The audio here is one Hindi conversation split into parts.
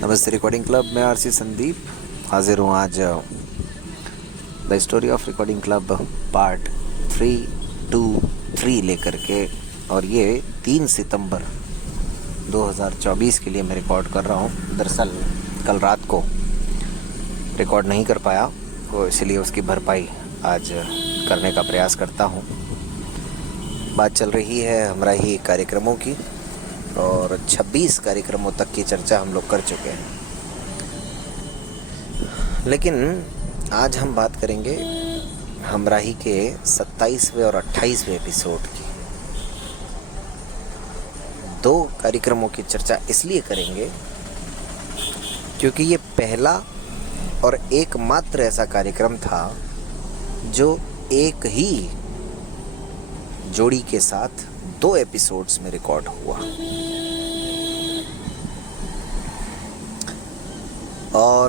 नमस्ते रिकॉर्डिंग क्लब में आरसी संदीप हाजिर हूँ आज the story of recording club part 323 लेकर के। और ये 3 सितंबर 2024 के लिए मैं रिकॉर्ड कर रहा हूँ। दरअसल कल रात को रिकॉर्ड नहीं कर पाया, तो इसलिए उसकी भरपाई आज करने का प्रयास करता हूँ। बात चल रही है हमारा ही कार्यक्रमों की, और 26 कार्यक्रमों तक की चर्चा हम लोग कर चुके हैं। लेकिन आज हम बात करेंगे हमराही के 27वें और 28वें एपिसोड की। 2 कार्यक्रमों की चर्चा इसलिए करेंगे क्योंकि ये पहला और एकमात्र ऐसा कार्यक्रम था जो एक ही जोड़ी के साथ 2 एपिसोड्स में रिकॉर्ड हुआ। और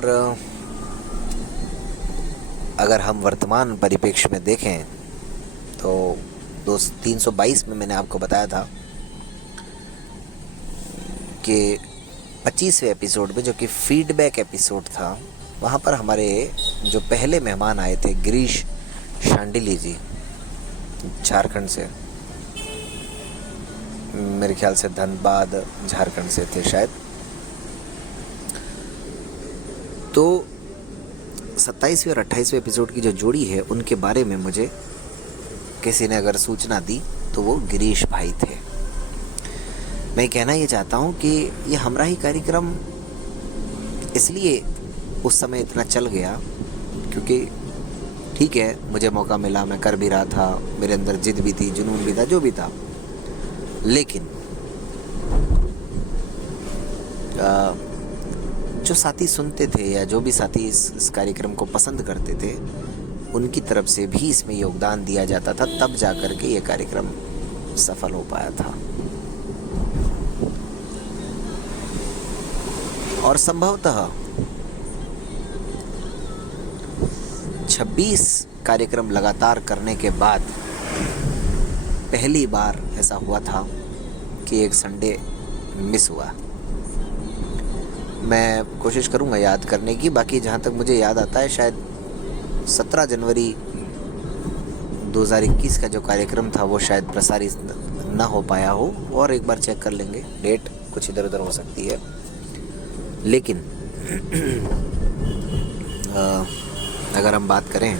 अगर हम वर्तमान परिप्रेक्ष्य में देखें तो 322 में मैंने आपको बताया था कि 25वें एपिसोड में, जो कि फीडबैक एपिसोड था, वहाँ पर हमारे जो पहले मेहमान आए थे गिरीश शांडिली जी, झारखंड से, मेरे ख्याल से धनबाद झारखंड से थे शायद। तो 27वें और 28वें एपिसोड की जो जोड़ी है उनके बारे में मुझे किसी ने अगर सूचना दी तो वो गिरीश भाई थे। मैं कहना ये चाहता हूँ कि ये हमराही कार्यक्रम इसलिए उस समय इतना चल गया क्योंकि ठीक है, मुझे मौका मिला, मैं कर भी रहा था, मेरे अंदर जिद भी थी, जुनून भी था, जो भी था। लेकिन जो साथी सुनते थे या जो भी साथी इस कार्यक्रम को पसंद करते थे, उनकी तरफ से भी इसमें योगदान दिया जाता था, तब जाकर के ये कार्यक्रम सफल हो पाया था। और संभवतः 26 कार्यक्रम लगातार करने के बाद पहली बार ऐसा हुआ था कि एक संडे मिस हुआ। मैं कोशिश करूंगा याद करने की। बाकी जहाँ तक मुझे याद आता है शायद 17 जनवरी 2021 का जो कार्यक्रम था वो शायद प्रसारित ना हो पाया हो, और एक बार चेक कर लेंगे, डेट कुछ इधर उधर हो सकती है। लेकिन अगर हम बात करें,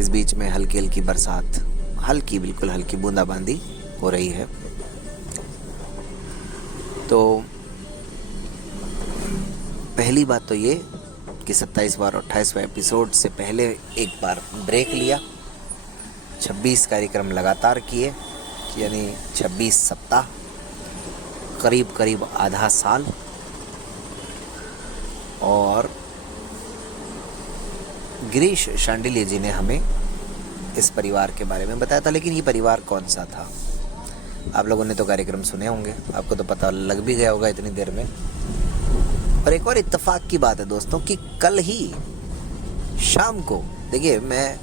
इस बीच में हल्की हल्की बरसात, बिल्कुल हल्की बूंदाबांदी हो रही है। तो पहली बात तो ये कि 27वां और 28वां एपिसोड से पहले एक बार ब्रेक लिया, 26 कार्यक्रम लगातार किए, यानी 26 सप्ताह, करीब आधा साल। और गिरीश शांडिली जी ने हमें इस परिवार के बारे में बताया था। लेकिन ये परिवार कौन सा था? आप लोगों ने तो कार्यक्रम सुने होंगे, आपको तो पता लग भी गया होगा इतनी देर में। और एक और इत्तेफाक की बात है दोस्तों कि कल ही शाम को, देखिए मैं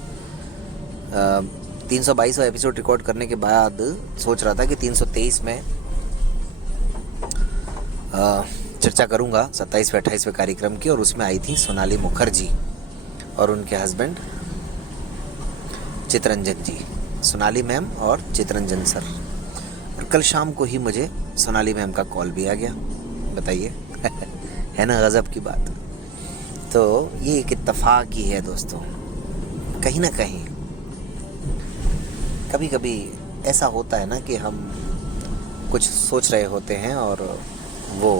322वां एपिसोड रिकॉर्ड करने के बाद सोच रहा था कि 323 में चर्चा करूंगा 27वें 28वें कार्यक्रम की, और उसमें आई थी सोनाली मुखर्जी और उनके हस्बैंड चितरंजन जी, सोनाली मैम और चितरंजन सर। और कल शाम को ही मुझे सोनाली मैम का कॉल भी आ गया। बताइए है ना गजब की बात। तो ये एक इत्तेफाक ही है दोस्तों। कहीं ना कहीं कभी कभी ऐसा होता है ना कि हम कुछ सोच रहे होते हैं और वो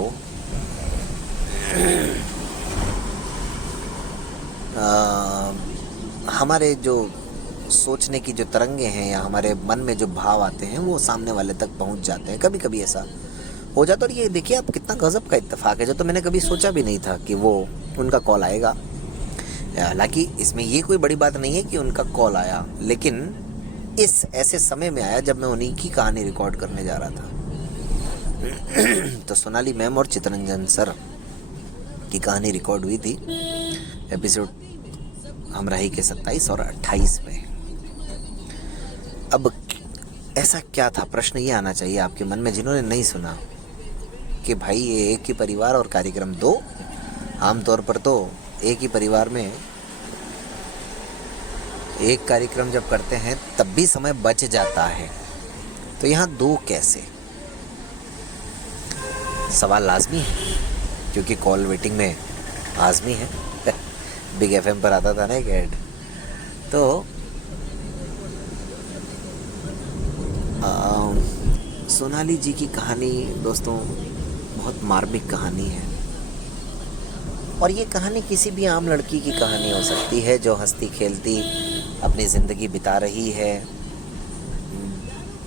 हमारे जो सोचने की जो तरंगे हैं या हमारे मन में जो भाव आते हैं वो सामने वाले तक पहुंच जाते हैं। कभी कभी ऐसा हो जाता है। और ये देखिए आप, कितना गजब का इत्तेफाक है, जो तो मैंने कभी सोचा भी नहीं था कि वो उनका कॉल आएगा। हालांकि इसमें ये कोई बड़ी बात नहीं है कि उनका कॉल आया, लेकिन इस ऐसे समय में आया जब मैं उन्हीं की कहानी रिकॉर्ड करने जा रहा था। तो सोनाली मैम और चितरंजन सर की कहानी रिकॉर्ड हुई थी एपिसोड हमराही के 27 और 28 में। अब ऐसा क्या था, प्रश्न ये आना चाहिए आपके मन में जिन्होंने नहीं सुना, कि भाई ये एक ही परिवार और कार्यक्रम दो। आमतौर पर तो एक ही परिवार में एक कार्यक्रम जब करते हैं तब भी समय बच जाता है, तो यहाँ दो कैसे? सवाल लाजमी है, क्योंकि कॉल वेटिंग में आजमी है। बिग एफएम पर आता था ना एक ऐड। तो सोनाली जी की कहानी दोस्तों बहुत मार्मिक कहानी है, और ये कहानी किसी भी आम लड़की की कहानी हो सकती है जो हंसती खेलती अपनी ज़िंदगी बिता रही है,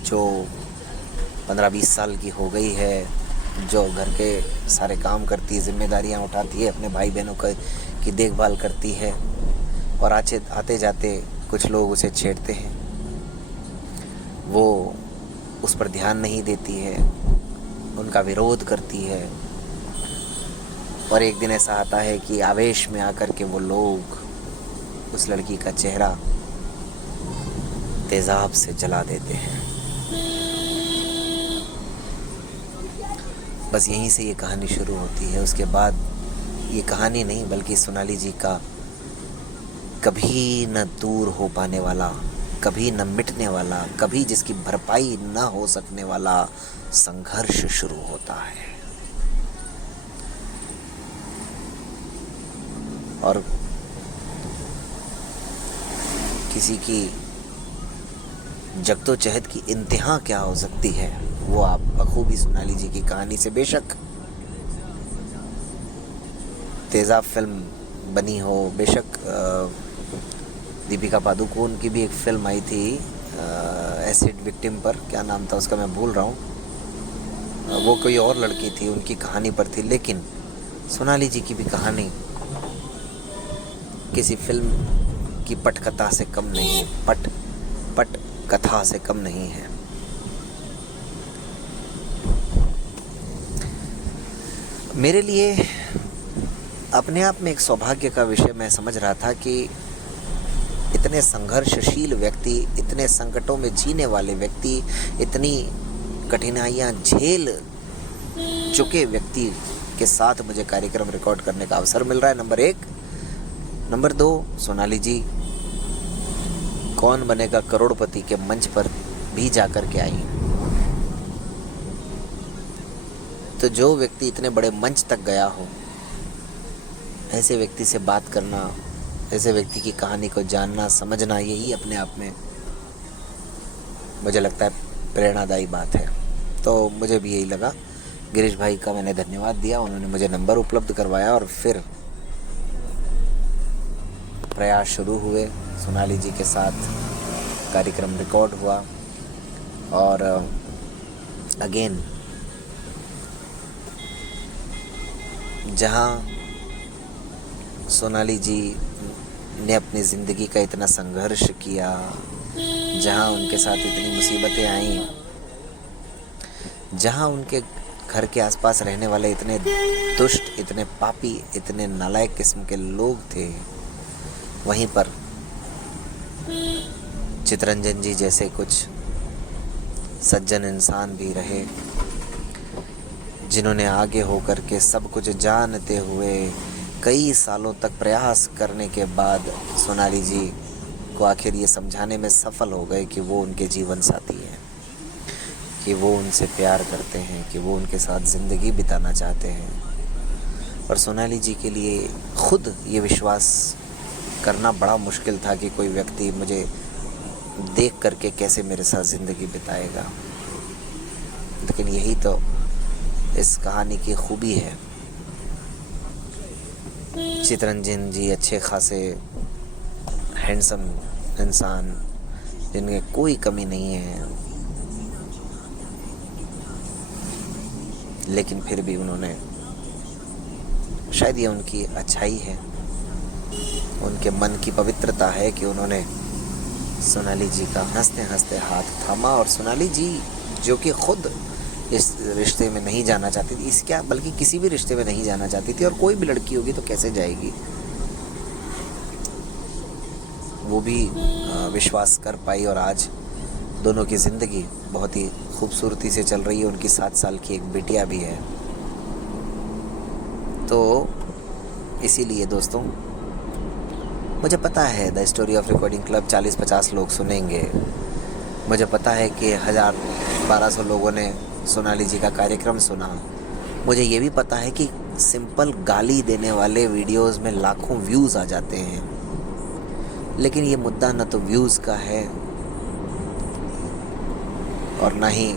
जो 15-20 साल की हो गई है, जो घर के सारे काम करती है, जिम्मेदारियां उठाती है, अपने भाई बहनों की देखभाल करती है, और आते जाते कुछ लोग उसे छेड़ते हैं, वो उस पर ध्यान नहीं देती है, उनका विरोध करती है, और एक दिन ऐसा आता है कि आवेश में आकर के वो लोग उस लड़की का चेहरा तेजाब से जला देते हैं। बस यहीं से ये कहानी शुरू होती है। उसके बाद ये कहानी नहीं बल्कि सोनाली जी का कभी न दूर हो पाने वाला, कभी न मिटने वाला, कभी जिसकी भरपाई न हो सकने वाला संघर्ष शुरू होता है। और किसी की जद्दोजहद की इंतहा क्या हो सकती है, वो आप बखूबी सोनाली जी की कहानी से, बेशक तेजाब फिल्म बनी हो, बेशक दीपिका पादुकोण की भी एक फिल्म आई थी एसिड विक्टिम पर, क्या नाम था उसका मैं भूल रहा हूँ, वो कोई और लड़की थी, उनकी कहानी पर थी, लेकिन सोनाली जी की भी कहानी किसी फिल्म की पटकथा से कम नहीं है, पट कथा से कम नहीं है। मेरे लिए अपने आप में एक सौभाग्य का विषय मैं समझ रहा था कि इतने संघर्षशील व्यक्ति, इतने संकटों में जीने वाले व्यक्ति, इतनी कठिनाइयाँ झेल चुके व्यक्ति के साथ मुझे कार्यक्रम रिकॉर्ड करने का अवसर मिल रहा है, नंबर 1। नंबर 2, सोनाली जी कौन बनेगा करोड़पति के मंच पर भी जाकर के आई। तो जो व्यक्ति इतने बड़े मंच तक गया हो, ऐसे व्यक्ति से बात करना, ऐसे व्यक्ति की कहानी को जानना, समझना, यही अपने आप में मुझे लगता है प्रेरणादायी बात है। तो मुझे भी यही लगा। गिरीश भाई का मैंने धन्यवाद दिया, उन्होंने मुझे नंबर उपलब्ध करवाया और फिर प्रयास शुरू हुए। सोनाली जी के साथ कार्यक्रम रिकॉर्ड हुआ और अगेन जहाँ सोनाली जी ने अपनी ज़िंदगी का इतना संघर्ष किया, जहाँ उनके साथ इतनी मुसीबतें आईं, जहाँ उनके घर के आसपास रहने वाले इतने दुष्ट, इतने पापी, इतने नालायक किस्म के लोग थे, वहीं पर चितरंजन जी जैसे कुछ सज्जन इंसान भी रहे, जिन्होंने आगे होकर के सब कुछ जानते हुए कई सालों तक प्रयास करने के बाद सोनाली जी को आखिर ये समझाने में सफल हो गए कि वो उनके जीवन साथी हैं, कि वो उनसे प्यार करते हैं, कि वो उनके साथ ज़िंदगी बिताना चाहते हैं। और सोनाली जी के लिए खुद ये विश्वास करना बड़ा मुश्किल था कि कोई व्यक्ति मुझे देख करके कैसे मेरे साथ ज़िंदगी बिताएगा। लेकिन यही तो इस कहानी की खूबी है। चितरंजन जी अच्छे खासे हैंडसम इंसान, जिनमें कोई कमी नहीं है, लेकिन फिर भी उन्होंने, शायद ये उनकी अच्छाई है, उनके मन की पवित्रता है कि उन्होंने सोनाली जी का हंसते हंसते हाथ थामा। और सोनाली जी जो कि खुद इस रिश्ते में नहीं जाना चाहती थी, इस क्या बल्कि किसी भी रिश्ते में नहीं जाना चाहती थी, और कोई भी लड़की होगी तो कैसे जाएगी, वो भी विश्वास कर पाई और आज दोनों की ज़िंदगी बहुत ही खूबसूरती से चल रही है। उनकी 7 साल की एक बिटिया भी है। तो इसीलिए दोस्तों, मुझे पता है the story of recording club 40-50 लोग सुनेंगे। मुझे पता है कि 1000-1200 लोगों ने सोनाली जी का कार्यक्रम सुना। मुझे ये भी पता है कि सिंपल गाली देने वाले वीडियोस में लाखों व्यूज़ आ जाते हैं। लेकिन ये मुद्दा न तो व्यूज़ का है और ना ही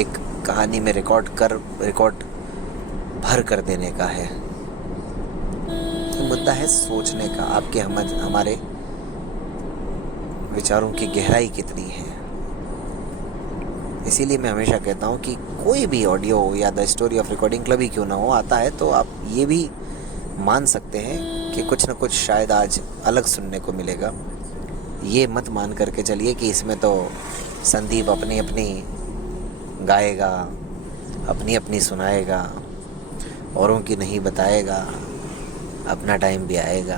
एक कहानी में रिकॉर्ड भर कर देने का है। मुद्दा है सोचने का, आपके हमारे विचारों की गहराई कितनी है। इसीलिए मैं हमेशा कहता हूँ कि कोई भी ऑडियो या the story of recording club ही क्यों ना हो आता है, तो आप ये भी मान सकते हैं कि कुछ न कुछ शायद आज अलग सुनने को मिलेगा। ये मत मान करके चलिए कि इसमें तो संदीप अपनी अपनी गाएगा, अपनी अपनी सुनाएगा, औरों की नहीं बताएगा, अपना टाइम भी आएगा।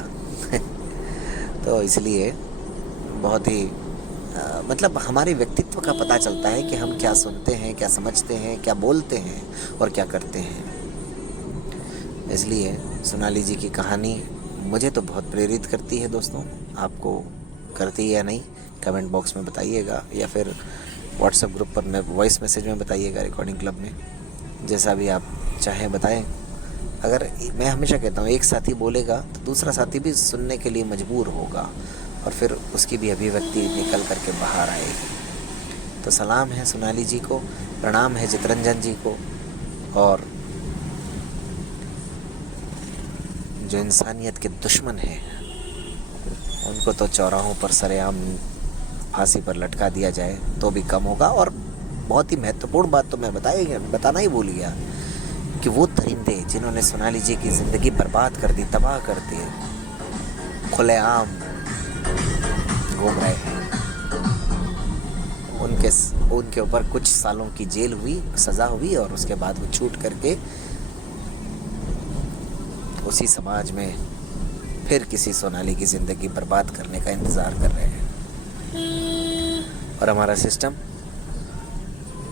तो इसलिए बहुत ही मतलब हमारे व्यक्तित्व का पता चलता है कि हम क्या सुनते हैं, क्या समझते हैं, क्या बोलते हैं और क्या करते हैं। इसलिए सोनाली जी की कहानी मुझे तो बहुत प्रेरित करती है दोस्तों। आपको करती है या नहीं, कमेंट बॉक्स में बताइएगा या फिर व्हाट्सएप ग्रुप पर वॉइस मैसेज में बताइएगा, रिकॉर्डिंग क्लब में, जैसा भी आप चाहें बताएं। अगर मैं हमेशा कहता हूँ एक साथी बोलेगा तो दूसरा साथी भी सुनने के लिए मजबूर होगा और फिर उसकी भी अभिव्यक्ति निकल करके बाहर आएगी। तो सलाम है सोनाली जी को, प्रणाम है चितरंजन जी को, और जो इंसानियत के दुश्मन हैं उनको तो चौराहों पर सरेआम फांसी पर लटका दिया जाए तो भी कम होगा। और बहुत ही महत्वपूर्ण बात तो मैं बताना ही भूल गया कि वो दरिंदे जिन्होंने सोनाली जी की ज़िंदगी बर्बाद कर दी, तबाह कर दी, खुलेआम घूम रहे हैं, उनके ऊपर कुछ सालों की जेल हुई, सज़ा हुई और उसके बाद वो छूट करके उसी समाज में फिर किसी सोनाली की ज़िंदगी बर्बाद करने का इंतज़ार कर रहे हैं। और हमारा सिस्टम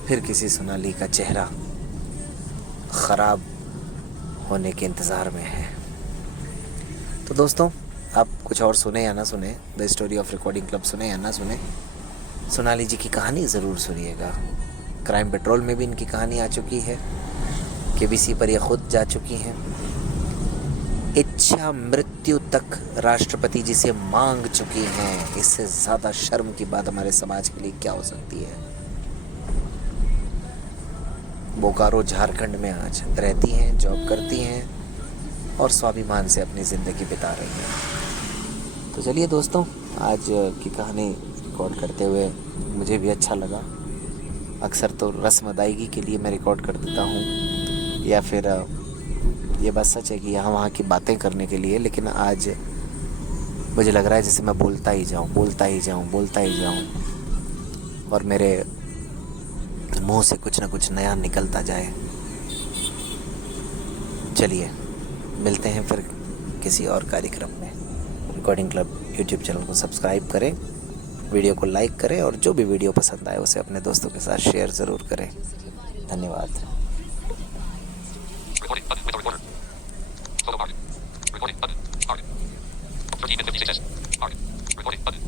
फिर किसी सोनाली का चेहरा ख़राब होने के इंतज़ार में है। तो दोस्तों, आप कुछ और सुने या ना सुने, the story of recording club सुने या ना सुने, सोनाली जी की कहानी ज़रूर सुनिएगा। क्राइम पेट्रोल में भी इनकी कहानी आ चुकी है, केबीसी पर ये खुद जा चुकी हैं। इच्छा मृत्यु तक राष्ट्रपति जी से मांग चुकी हैं। इससे ज़्यादा शर्म की बात हमारे समाज के लिए क्या हो सकती है। बोकारो झारखंड में आज रहती हैं, जॉब करती हैं और स्वाभिमान से अपनी ज़िंदगी बिता रही हैं। तो चलिए दोस्तों, आज की कहानी रिकॉर्ड करते हुए मुझे भी अच्छा लगा। अक्सर तो रस्म अदायगी के लिए मैं रिकॉर्ड कर देता हूँ या फिर ये बात सच है कि यहाँ वहाँ की बातें करने के लिए, लेकिन आज मुझे लग रहा है जैसे मैं बोलता ही जाऊँ और मेरे मुंह से कुछ ना कुछ नया निकलता जाए। चलिए मिलते हैं फिर किसी और कार्यक्रम में। रिकॉर्डिंग क्लब यूट्यूब चैनल को सब्सक्राइब करें, वीडियो को लाइक करें और जो भी वीडियो पसंद आए उसे अपने दोस्तों के साथ शेयर ज़रूर करें। धन्यवाद। Recording button.